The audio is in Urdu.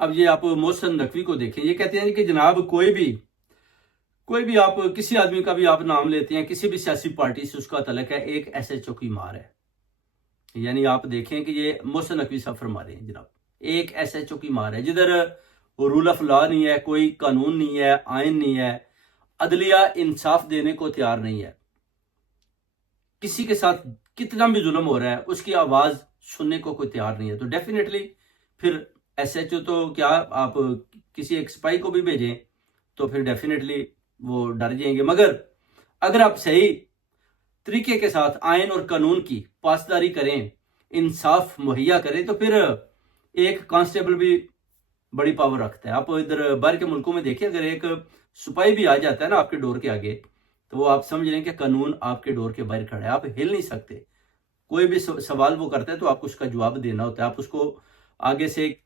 اب یہ آپ محسن نقوی کو دیکھیں، یہ کہتے ہیں کہ جناب کوئی بھی آپ کسی آدمی کا بھی آپ نام لیتے ہیں، کسی بھی سیاسی پارٹی سے اس کا تعلق ہے، ایک ایس ایچ او کی مار ہے۔ یعنی آپ دیکھیں کہ یہ محسن نقوی صاحب فرما رہے ہیں جناب، ایک ایس ایچ او کی مار ہے، جدھر رول آف لا نہیں ہے، کوئی قانون نہیں ہے، آئین نہیں ہے، عدلیہ انصاف دینے کو تیار نہیں ہے، کسی کے ساتھ کتنا بھی ظلم ہو رہا ہے اس کی آواز سننے کو کوئی تیار نہیں ہے، تو ڈیفینیٹلی پھر ایس ایچ او تو کیا آپ کسی ایک سپاہی کو بھی بھیجیں تو پھر ڈیفینیٹلی وہ ڈر جائیں گے۔ مگر اگر آپ صحیح طریقے کے ساتھ آئین اور قانون کی پاسداری کریں، انصاف مہیا کریں، تو پھر ایک کانسٹیبل بھی بڑی پاور رکھتا ہے۔ آپ ادھر باہر کے ملکوں میں دیکھیں، اگر ایک سپاہی بھی آ جاتا ہے نا آپ کے ڈور کے آگے، تو وہ آپ سمجھ لیں کہ قانون آپ کے ڈور کے باہر کھڑا ہے، آپ ہل نہیں سکتے۔ کوئی بھی سوال وہ کرتا ہے تو آپ کو اس کا جواب دینا ہوتا ہے، آپ اس کو آگے سے